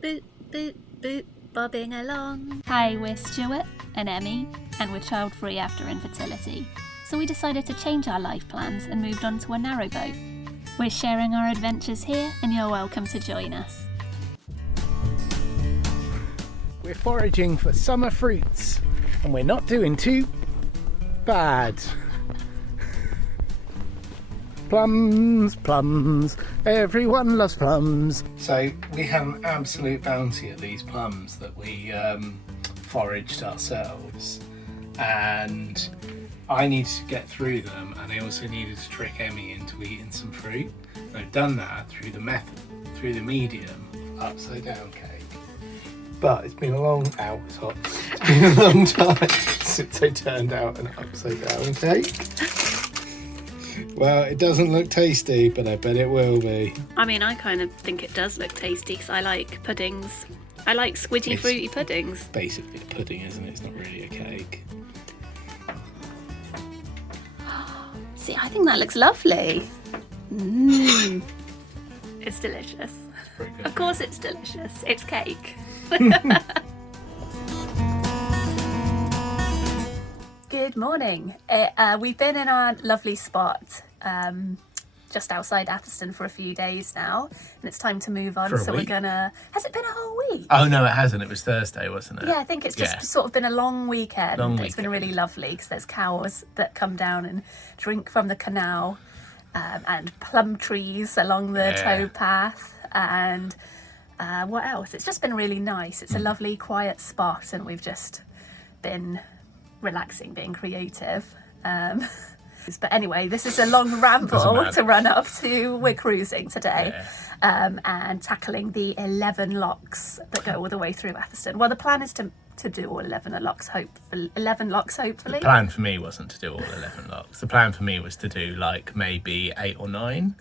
boot, boot, boot, bobbing along. Hi, we're Stuart and Emmie, and we're child-free after infertility. So we decided to change our life plans and moved on to a narrowboat. We're sharing our adventures here, and you're welcome to join us. We're foraging for summer fruits, and we're not doing too bad. Plums, plums, everyone loves plums. So we have an absolute bounty of these plums that we foraged ourselves, and I needed to get through them, and I also needed to trick Emmie into eating some fruit. And I've done that through the method, through the medium upside down cake. But it's been a long it's been a long time since I turned out an upside down cake. Well, it doesn't look tasty, but I bet it will be. I mean, I kind of think it does look tasty because I like puddings. I like squidgy, fruity puddings. Basically a pudding, isn't it? It's not really a cake. See, I think that looks lovely. Mmm. It's delicious. Very good. Of course it's delicious. It's cake. Good morning. We've been in our lovely spot just outside Atherstone for a few days now, and it's time to move on. So we're gonna. Has it been a whole week? Oh no, it hasn't. It was Thursday, wasn't it? Yeah, I think it's just sort of been a long weekend. It's been really lovely because there's cows that come down and drink from the canal, and plum trees along the tow path, and what else? It's just been really nice. It's a lovely, quiet spot, and we've just been relaxing, being creative. But anyway, this is a long ramble to run up to. We're cruising today, and tackling the 11 locks that go all the way through Atherstone. Well, the plan is to do all 11 locks, hopefully. The plan for me wasn't to do all 11 locks. The plan for me was to do like maybe 8 or 9,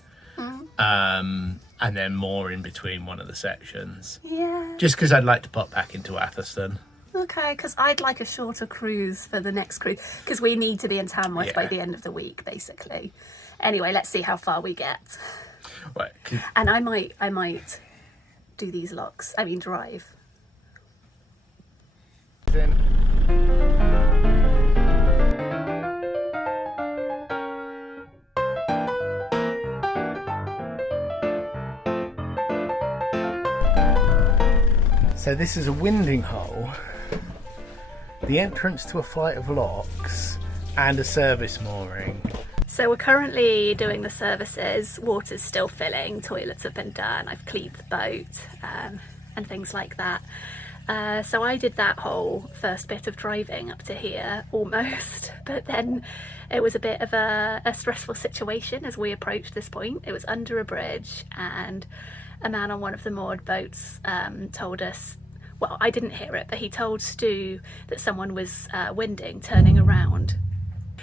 and then more in between one of the sections. Yeah. Just because I'd like to pop back into Atherstone. Okay, because I'd like a shorter cruise for the next cruise, because we need to be in Tamworth by the end of the week, basically. Anyway, let's see how far we get. Right. And I might do these locks. I mean, drive. So this is a winding hole, the entrance to a flight of locks, and a service mooring. So we're currently doing the services. Water's still filling, toilets have been done, I've cleaned the boat, and things like that. So I did that whole first bit of driving up to here, almost, but then it was a bit of a stressful situation as we approached this point. It was under a bridge, and a man on one of the moored boats told us, well, I didn't hear it, but he told Stu that someone was winding, turning around.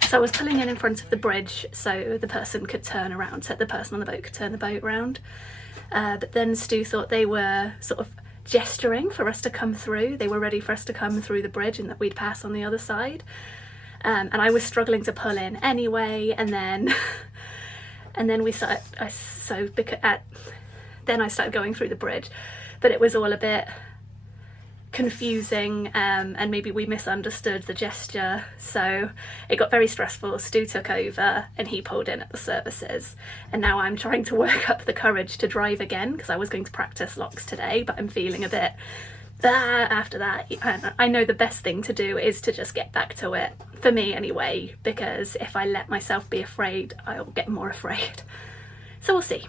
So I was pulling in front of the bridge so the person could turn around, so the person on the boat could turn the boat around. But then Stu thought they were sort of gesturing for us to come through. They were ready for us to come through the bridge and that we'd pass on the other side. And I was struggling to pull in anyway, and then we started. Then I started going through the bridge, but it was all a bit confusing, and maybe we misunderstood the gesture, so it got very stressful. Stu took over and he pulled in at the services, and now I'm trying to work up the courage to drive again, because I was going to practice locks today, but I'm feeling a bit after that. I know the best thing to do is to just get back to it, for me anyway, because if I let myself be afraid, I'll get more afraid. So we'll see.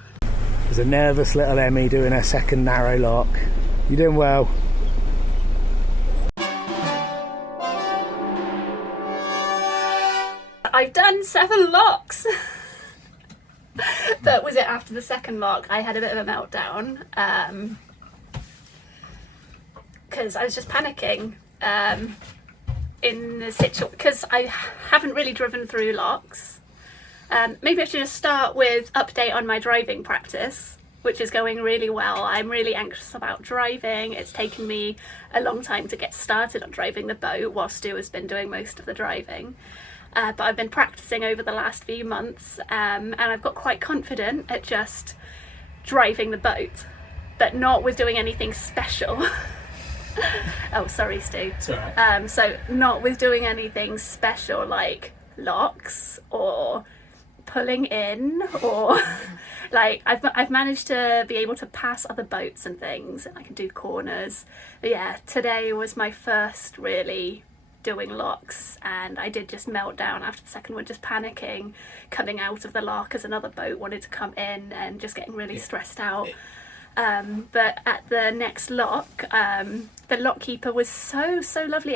There's a nervous little Emmie doing her second narrow lock. You're doing well. I've done 7 locks. But was it after the second lock I had a bit of a meltdown, because I was just panicking in the situation, because I haven't really driven through locks. Maybe I should just start with update on my driving practice, which is going really well. I'm really anxious about driving. It's taken me a long time to get started on driving the boat while Stu has been doing most of the driving. But I've been practicing over the last few months, and I've got quite confident at just driving the boat. but not with doing anything special. Oh, sorry, Stu. It's all right. So not with doing anything special like locks or pulling in, or like I've managed to be able to pass other boats and things, and I can do corners. But yeah, today was my first really doing locks, and I did just melt down after the second one, just panicking, coming out of the lock as another boat wanted to come in, and just getting really stressed out. But at the next lock, the lock keeper was so lovely.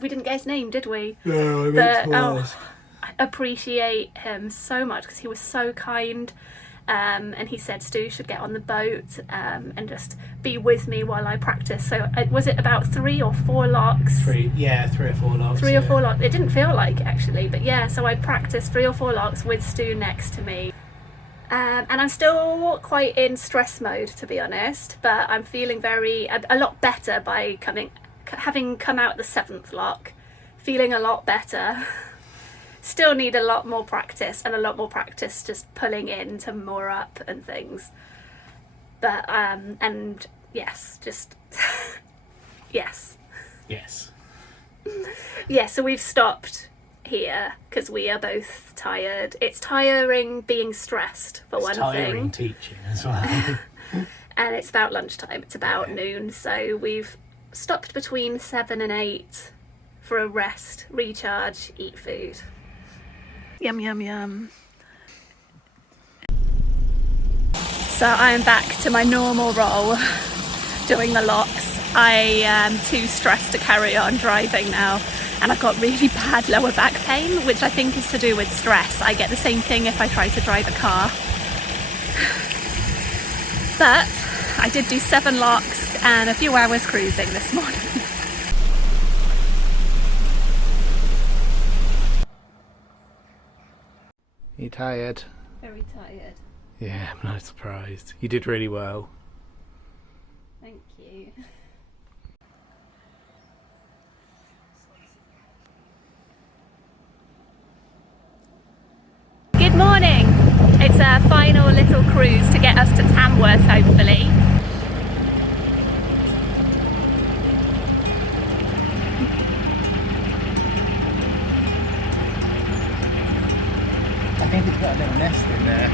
We didn't get his name, did we? No, I meant to ask. I appreciate him so much because he was so kind. And he said Stu should get on the boat and just be with me while I practice. So was it about 3 or 4 locks? 3 or 4 locks. 3 or 4 locks. It didn't feel like it, actually, but yeah. So I practiced 3 or 4 locks with Stu next to me. And I'm still quite in stress mode, to be honest, but I'm feeling a lot better by having come out the 7th lock, feeling a lot better. Still need a lot more practice, and a lot more practice just pulling in to moor up and things. But, and yes, just, yes. Yes. Yeah, so we've stopped here because we are both tired. It's tiring being stressed, for one thing. It's tiring teaching as well. And it's about lunchtime, it's about noon, so we've stopped between 7 and 8 for a rest, recharge, eat food. Yum, yum, yum. So I am back to my normal role, doing the locks. I am too stressed to carry on driving now, and I've got really bad lower back pain, which I think is to do with stress. I get the same thing if I try to drive a car. But I did do 7 locks and a few hours cruising this morning. You tired? Very tired. Yeah, I'm not surprised. You did really well. Thank you. Good morning. It's a final little cruise to get us to Tamworth, hopefully. I think it's got a little nest in there.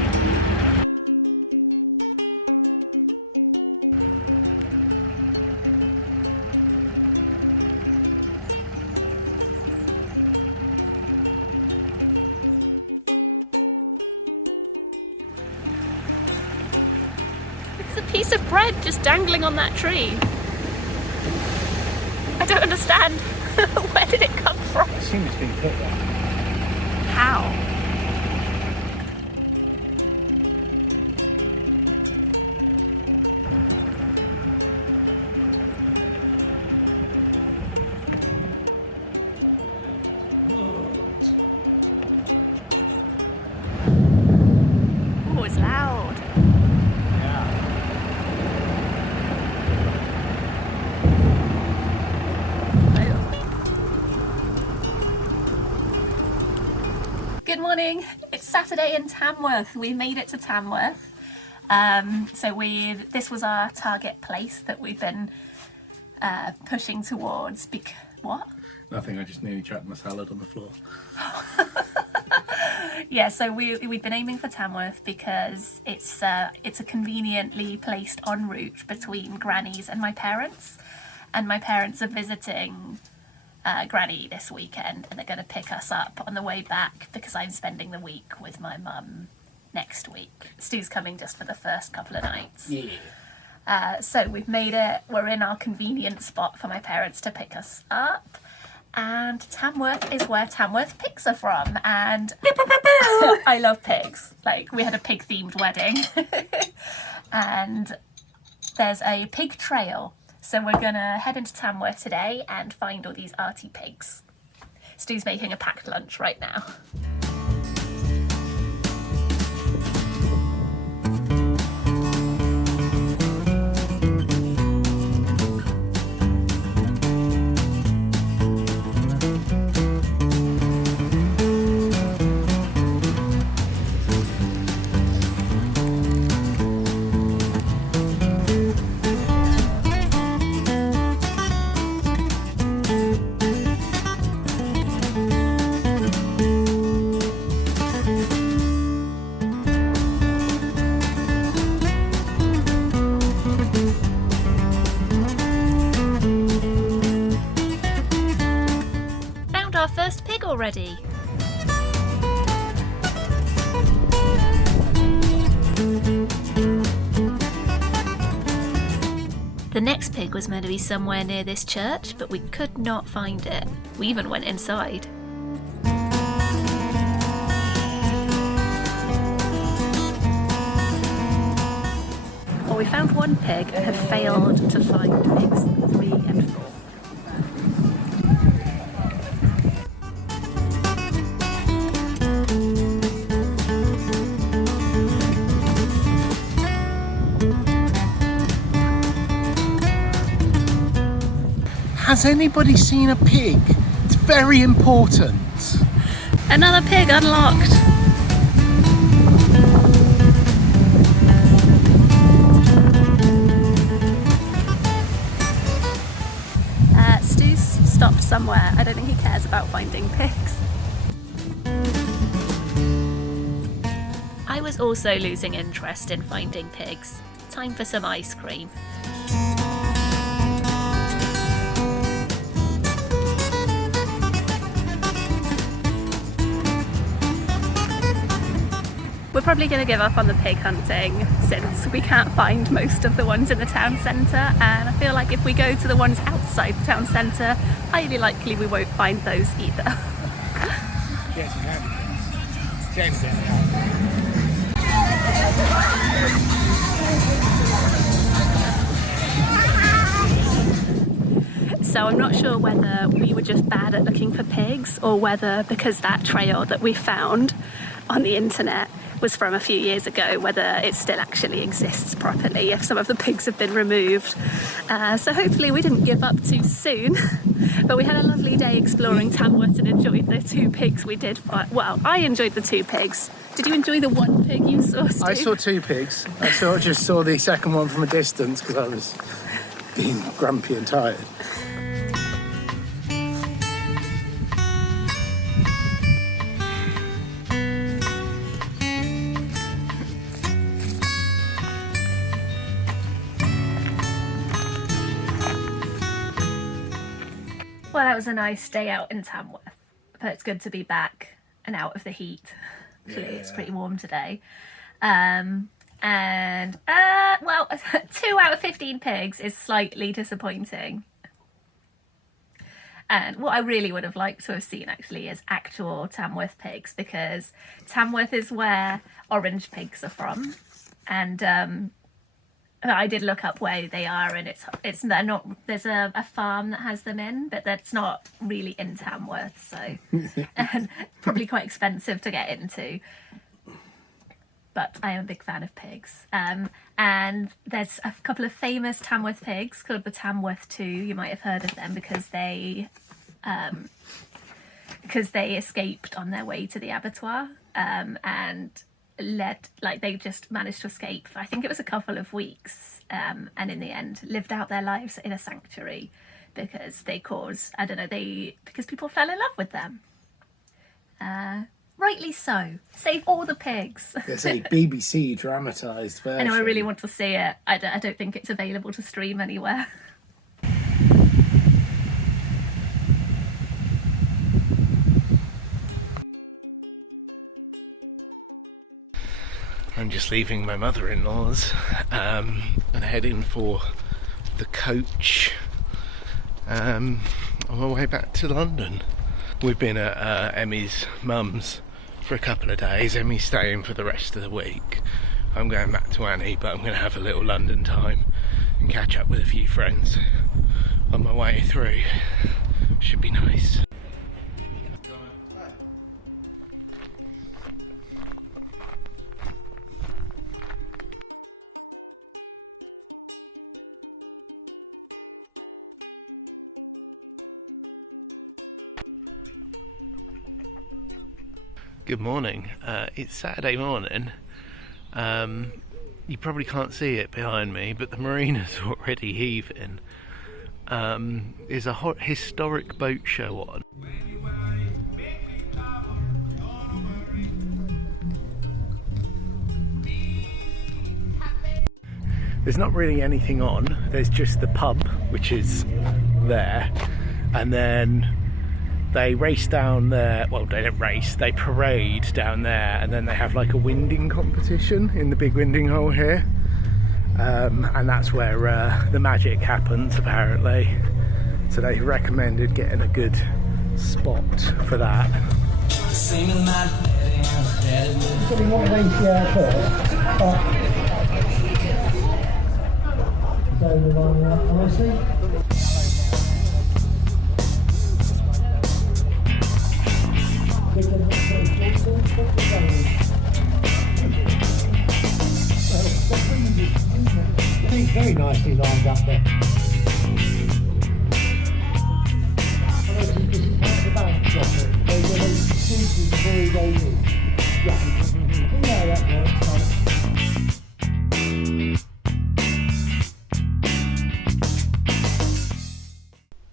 It's a piece of bread just dangling on that tree. I don't understand. Where did it come from? I assume it's been put there. How? Oh, it's loud. Good morning. It's Saturday in Tamworth. We made it to Tamworth. This was our target place that we've been pushing towards. What? Nothing, I just nearly trapped my salad on the floor. Yeah, so we've been aiming for Tamworth because it's a conveniently placed en route between Granny's and my parents. And my parents are visiting Granny this weekend, and they're going to pick us up on the way back because I'm spending the week with my mum next week. Stu's coming just for the first couple of nights. Yeah. So we've made it. We're in our convenient spot for my parents to pick us up. And Tamworth is where Tamworth pigs are from. And I love pigs. Like, we had a pig themed wedding. And there's a pig trail. So we're gonna head into Tamworth today and find all these arty pigs. Stu's making a packed lunch right now. ready. The next pig was meant to be somewhere near this church, but we could not find it. We even went inside. Well, we found one pig and have failed to find pigs 3 and 4. Has anybody seen a pig? It's very important. Another pig unlocked! Stu's stopped somewhere. I don't think he cares about finding pigs. I was also losing interest in finding pigs. Time for some ice cream. We're probably going to give up on the pig hunting since we can't find most of the ones in the town centre, and I feel like if we go to the ones outside the town centre, highly likely we won't find those either. So I'm not sure whether we were just bad at looking for pigs or whether because that trail that we found on the internet was from a few years ago, whether it still actually exists properly, if some of the pigs have been removed. So hopefully we didn't give up too soon, but we had a lovely day exploring Tamworth and enjoyed the 2 pigs we did. Well, I enjoyed the 2 pigs. Did you enjoy the 1 pig you saw, Stu? I saw 2 pigs. I just saw the second one from a distance because I was being grumpy and tired. Well, that was a nice day out in Tamworth, but it's good to be back and out of the heat. Clearly, it's pretty warm today. Well, 2 out of 15 pigs is slightly disappointing. And what I really would have liked to have seen actually is actual Tamworth pigs, because Tamworth is where orange pigs are from, and I did look up where they are, and they're not. There's a farm that has them in, but that's not really in Tamworth, so and probably quite expensive to get into. But I am a big fan of pigs, and there's a couple of famous Tamworth pigs called the Tamworth 2. You might have heard of them because they escaped on their way to the abattoir, and they just managed to escape for, I think it was a couple of weeks, and in the end lived out their lives in a sanctuary because because people fell in love with them. Rightly so. Save all the pigs. There's a BBC dramatised version. I know, I really want to see it. I don't think it's available to stream anywhere. I'm just leaving my mother-in-law's and heading for the coach on my way back to London. We've been at Emmie's mum's for a couple of days. Emmie's staying for the rest of the week. I'm going back to Annie, but I'm going to have a little London time and catch up with a few friends on my way through. Should be nice. Good morning. It's Saturday morning. You probably can't see it behind me, but the marina's already heaving. There's a historic boat show on. There's not really anything on. There's just the pub, which is there, and then They race down there, well, they don't race, they parade down there, and then they have like a winding competition in the big winding hole here. And that's where the magic happens, apparently. So they recommended getting a good spot for that. Getting one of these first. So the one honestly. Very nicely lined up there.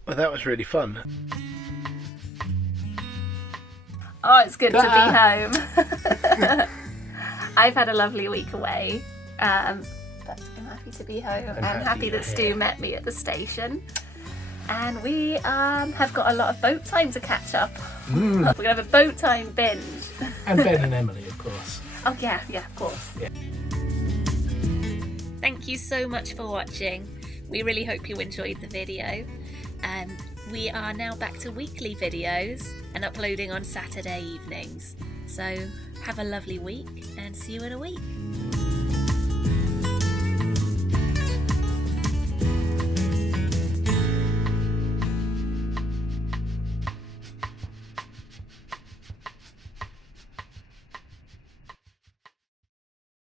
Well, that was really fun. Oh, it's good to be home. I've had a lovely week away, but I'm happy to be home and happy that Stu met me at the station. And we have got a lot of boat time to catch up. We're going to have a boat time binge. And Ben and Emily, of course. Oh yeah, of course. Yeah. Thank you so much for watching. We really hope you enjoyed the video. We are now back to weekly videos and uploading on Saturday evenings. So have a lovely week and see you in a week.